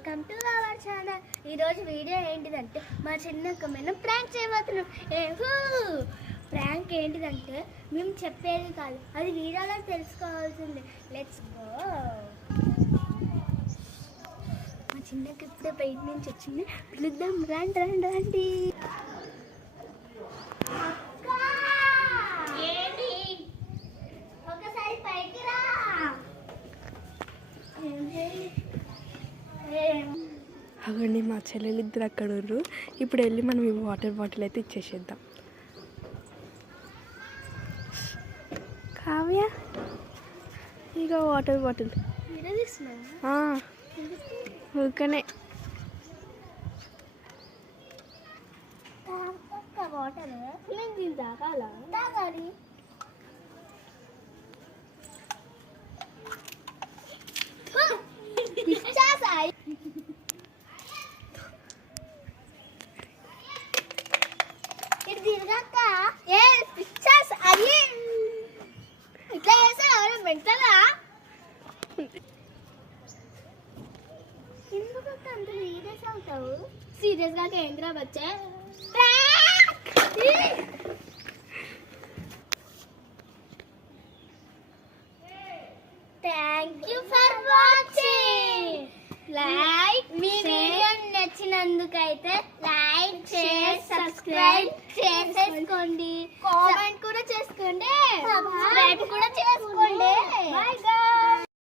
Welcome to our channel. ఈరోజు video ఏంటిదంటే మా చిన్నక్క మేము ప్రాంక్ చేయబోతున్నాం. ప్రాంక్ ఏంటిదంటే మేము చెప్పేది కాదు, అది వీడియోలో తెలుసుకోవాల్సింది. Let's go. మా చిన్నక్క ఇప్పుడే బయట నుంచి వచ్చింది, పిలుద్దాం. రండి రండి రండి. ఒకసారి పైకి రా. అవండి మా చెల్లెలు ఇద్దరు అక్కడ ఉన్నారు. ఇప్పుడు వెళ్ళి మనం ఈ వాటర్ బాటిల్ అయితే ఇచ్చేసేద్దాం. కావ్య, ఇక వాటర్ బాటిల్ ఊరికనే వాటర్ నేను తాగాలి. ఇటు తిరగక్క. ఏ పిచ్చాస్ అది ఇట్లా చేస్తే ఎవరు పెడతారా? ఎందుకు అంత సీరియస్ అవుతావు? సీరియస్ గా కేంద్ర బచ్చే. Thank you for watching. Like మీ వీడియో నచ్చినందుకైతే లైక్, షేర్, సబ్స్క్రైబ్ చేసుకోండి. కామెంట్ కూడా చేసుకోండి. సబ్స్క్రైబ్ కూడా చేసుకోండి. బై.